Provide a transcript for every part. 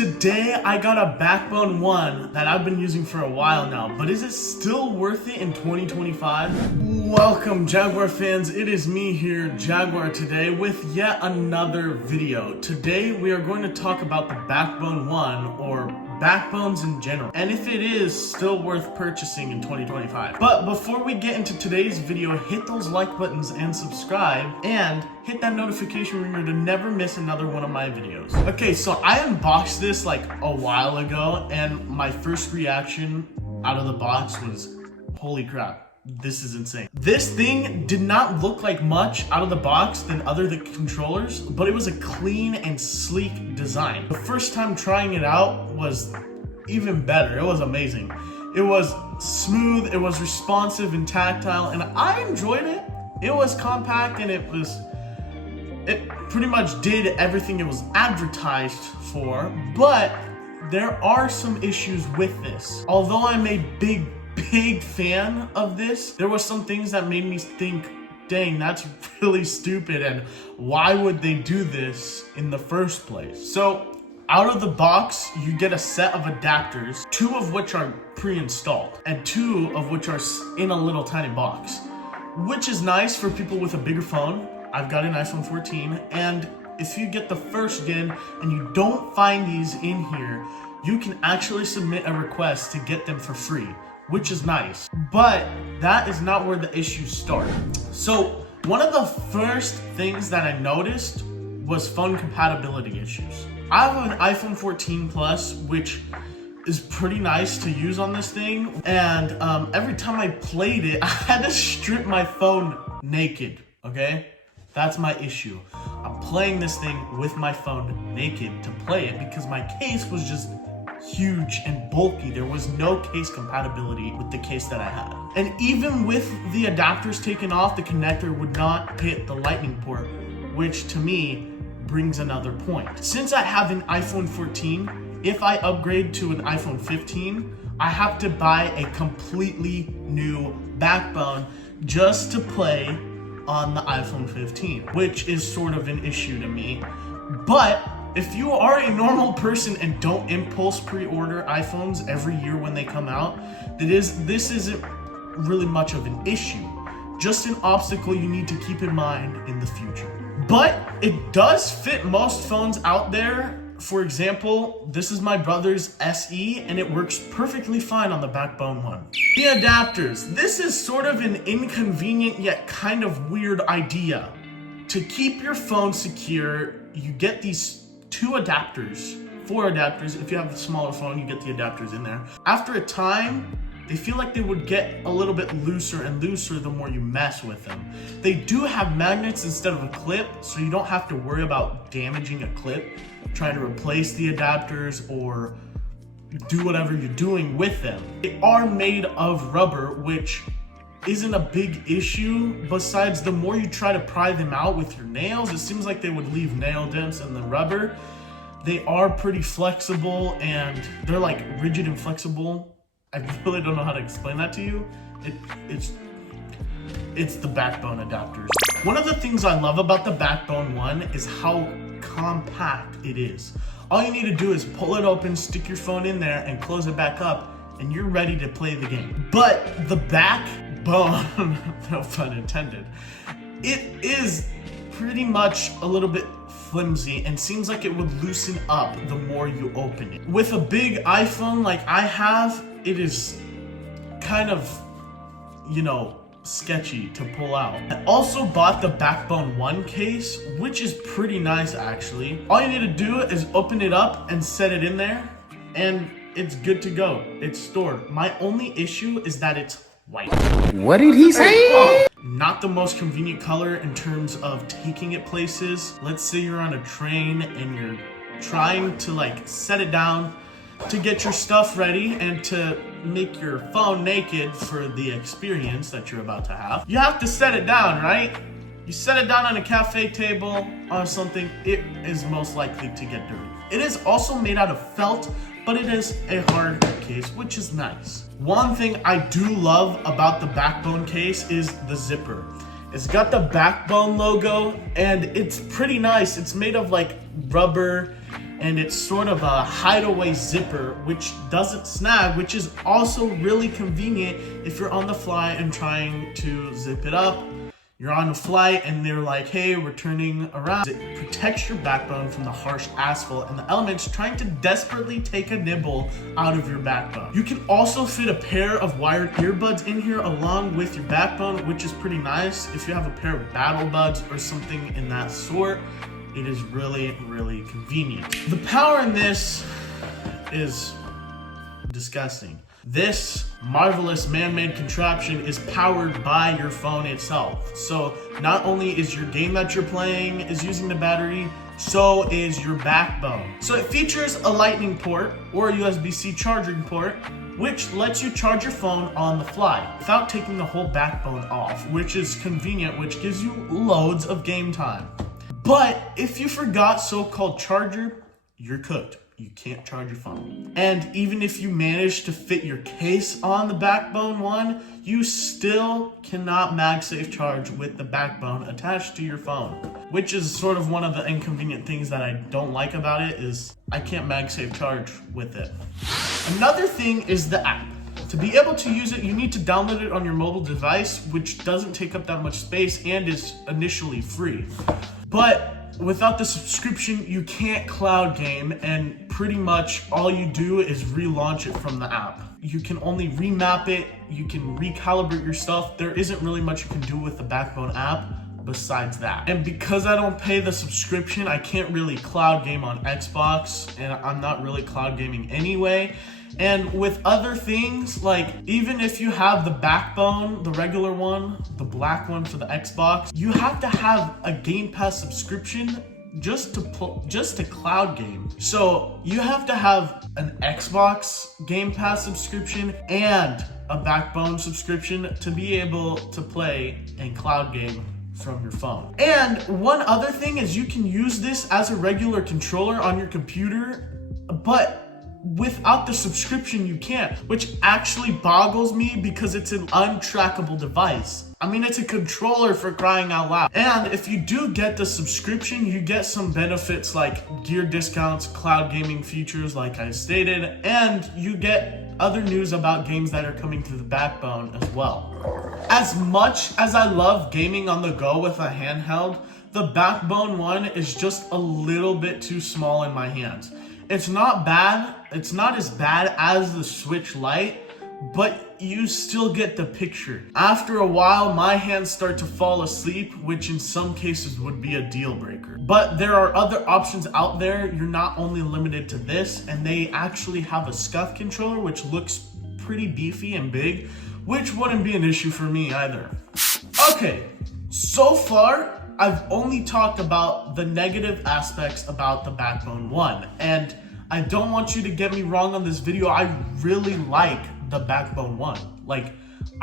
Today I got a Backbone 1 that I've been using for a while now, but is it still worth it in 2025? Welcome Jaguar fans, it is me here, Jaguar, today with yet another video. Today we are going to talk about the Backbone 1, or Backbones in general, and if it is still worth purchasing in 2025. But before we get into today's video, hit those like buttons and subscribe, and hit that notification ringer to never miss another one of my videos. Okay, so I unboxed this like a while ago, and my first reaction out of the box was, holy crap, this is insane. This thing did not look like much out of the box than other controllers, but it was a clean and sleek design. The first time trying it out was even better. It was amazing. It was smooth, it was responsive and tactile, and I enjoyed it. It was compact, and it pretty much did everything it was advertised for, but there are some issues with this. Although I'm a big fan of this, there were some things that made me think, dang, that's really stupid, and why would they do this in the first place? So out of the box, you get a set of adapters, 2 of which are pre-installed, and 2 of which are in a little tiny box, which is nice for people with a bigger phone. I've got an iPhone 14, and if you get the first gen and you don't find these in here, you can actually submit a request to get them for free, which is nice. But that is not where the issues start. So one of the first things that I noticed was phone compatibility issues. I have an iPhone 14 Plus, which is pretty nice to use on this thing, and every time I played it, I had to strip my phone naked, okay? That's my issue. I'm playing this thing with my phone naked to play it because my case was just huge and bulky. There was no case compatibility with the case that I had. And even with the adapters taken off, the connector would not hit the lightning port, which to me brings another point. Since I have an iPhone 14, if I upgrade to an iPhone 15, I have to buy a completely new backbone just to play on the iPhone 15, which is sort of an issue to me. But if you are a normal person and don't impulse pre-order iPhones every year when they come out, this isn't really much of an issue. Just an obstacle you need to keep in mind in the future. But it does fit most phones out there. For example, this is my brother's SE, and it works perfectly fine on the Backbone 1. The adapters. This is sort of an inconvenient yet kind of weird idea. To keep your phone secure, you get these 4 adapters. If you have a smaller phone, you get the adapters in there. After a time, they feel like they would get a little bit looser and looser the more you mess with them. They do have magnets instead of a clip, so you don't have to worry about damaging a clip, trying to replace the adapters or do whatever you're doing with them. They are made of rubber, which isn't a big issue. Besides, the more you try to pry them out with your nails, it seems like they would leave nail dents in the rubber. They are pretty flexible, and they're like rigid and flexible. I really don't know how to explain that to you. It's the Backbone adapters. One of the things I love about the Backbone 1 is how compact it is. All you need to do is pull it open, stick your phone in there, and close it back up, and you're ready to play the game. But the Backbone, no pun intended, it is pretty much a little bit flimsy and seems like it would loosen up the more you open it. With a big iPhone like I have, it is kind of, sketchy to pull out. I also bought the Backbone 1 case, which is pretty nice actually. All you need to do is open it up and set it in there, and it's good to go. It's stored. My only issue is that it's white. What did he say? Not the most convenient color in terms of taking it places. Let's say you're on a train and you're trying to set it down to get your stuff ready and to make your phone naked for the experience that you're about to have. You have to set it down, right? You set it down on a cafe table or something, it is most likely to get dirty. It is also made out of felt, but it is a hard case, which is nice. One thing I do love about the Backbone case is the zipper. It's got the Backbone logo, and it's pretty nice. It's made of rubber and it's sort of a hideaway zipper which doesn't snag, which is also really convenient if you're on the fly and trying to zip it up. You're on a flight and they're like, hey, we're turning around. It protects your backbone from the harsh asphalt and the elements trying to desperately take a nibble out of your backbone. You can also fit a pair of wired earbuds in here along with your backbone, which is pretty nice. If you have a pair of battle buds or something in that sort, it is really, really convenient. The power in this is disgusting. This marvelous man-made contraption is powered by your phone itself. So not only is your game that you're playing is using the battery, so is your backbone. So it features a lightning port or a USB-C charging port, which lets you charge your phone on the fly without taking the whole backbone off, which is convenient, which gives you loads of game time. But if you forgot so-called charger, you're cooked. You can't charge your phone. And even if you manage to fit your case on the Backbone 1, you still cannot MagSafe charge with the backbone attached to your phone, which is sort of one of the inconvenient things that I don't like about it is I can't MagSafe charge with it. Another thing is the app. To be able to use it, you need to download it on your mobile device, which doesn't take up that much space and is initially free. But without the subscription, you can't cloud game, and pretty much all you do is relaunch it from the app. You can only remap it, you can recalibrate your stuff. There isn't really much you can do with the Backbone app besides that. And because I don't pay the subscription, I can't really cloud game on Xbox, and I'm not really cloud gaming anyway. And with other things, like even if you have the Backbone, the regular one, the black one for the Xbox, you have to have a Game Pass subscription just to cloud game. So you have to have an Xbox Game Pass subscription and a Backbone subscription to be able to play and cloud game from your phone. And one other thing is you can use this as a regular controller on your computer, but without the subscription you can't, which actually boggles me because it's an untrackable device. I mean, it's a controller for crying out loud. And if you do get the subscription, you get some benefits like gear discounts, cloud gaming features like I stated, and you get other news about games that are coming to the Backbone as well. As much as I love gaming on the go with a handheld, the Backbone 1 is just a little bit too small in my hands. It's not bad, it's not as bad as the Switch Lite, but you still get the picture. After a while, my hands start to fall asleep, which in some cases would be a deal breaker. But there are other options out there. You're not only limited to this, and they actually have a SCUF controller, which looks pretty beefy and big, which wouldn't be an issue for me either. Okay, so far, I've only talked about the negative aspects about the Backbone 1, and I don't want you to get me wrong on this video. I really like the Backbone 1. Like,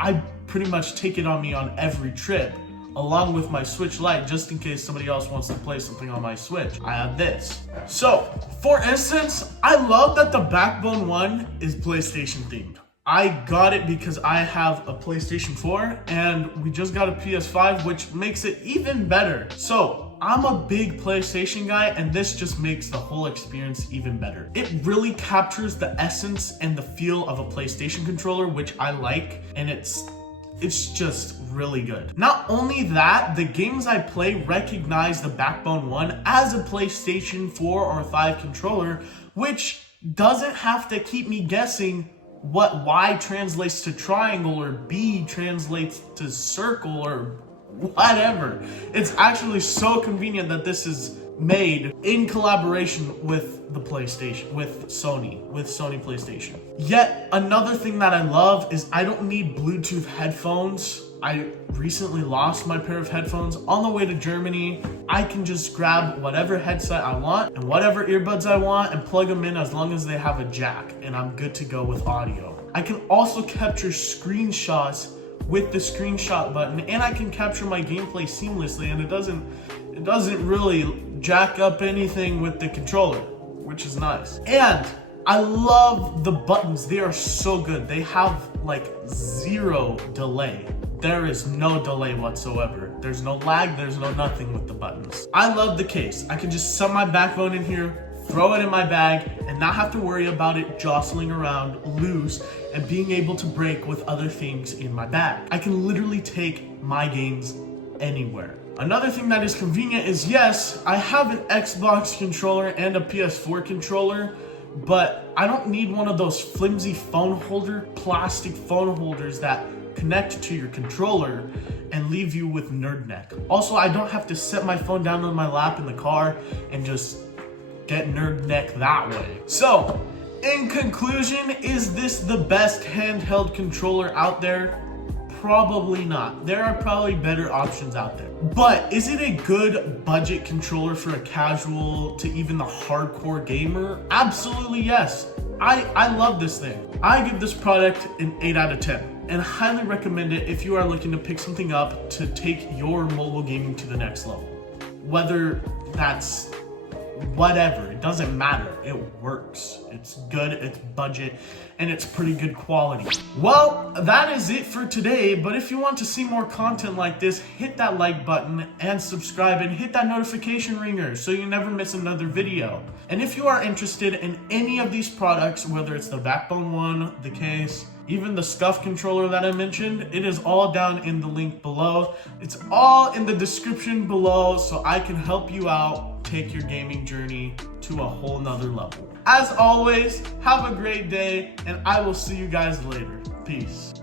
I pretty much take it on me on every trip, along with my Switch Lite, just in case somebody else wants to play something on my Switch. I have this. So, for instance, I love that the Backbone 1 is PlayStation themed. I got it because I have a PlayStation 4 and we just got a PS5, which makes it even better. So I'm a big PlayStation guy, and this just makes the whole experience even better. It really captures the essence and the feel of a PlayStation controller, which I like, and it's just really good. Not only that, the games I play recognize the Backbone 1 as a PlayStation 4 or 5 controller, which doesn't have to keep me guessing what Y translates to triangle or B translates to circle or whatever. It's actually so convenient that this is made in collaboration with the PlayStation, with Sony PlayStation. Yet another thing that I love is I don't need Bluetooth headphones. I recently lost my pair of headphones on the way to Germany. I can just grab whatever headset I want and whatever earbuds I want and plug them in as long as they have a jack, and I'm good to go with audio. I can also capture screenshots with the screenshot button, and I can capture my gameplay seamlessly, and it doesn't really jack up anything with the controller, which is nice. And I love the buttons. They are so good. They have like zero delay. There is no delay whatsoever. There's no lag, there's no nothing with the buttons. I love the case. I can just set my Backbone in here, throw it in my bag, and not have to worry about it jostling around loose and being able to break with other things in my bag. I can literally take my games anywhere. Another thing that is convenient is, yes, I have an Xbox controller and a PS4 controller, but I don't need one of those flimsy plastic phone holders that connect to your controller and leave you with nerd neck. Also, I don't have to set my phone down on my lap in the car and just get nerd neck that way. So, in conclusion, is this the best handheld controller out there? Probably not. There are probably better options out there. But is it a good budget controller for a casual to even the hardcore gamer? Absolutely yes. I love this thing. I give this product an 8 out of 10 and highly recommend it if you are looking to pick something up to take your mobile gaming to the next level. Whether that's whatever, it doesn't matter. It works. It's good, it's budget, and it's pretty good quality. Well, that is it for today, but if you want to see more content like this, hit that like button and subscribe and hit that notification ringer so you never miss another video. And if you are interested in any of these products, whether it's the Backbone one, the case, even the Scuff controller that I mentioned, it is all down in the link below. It's all in the description below so I can help you out take your gaming journey to a whole nother level. As always, have a great day, and I will see you guys later. Peace.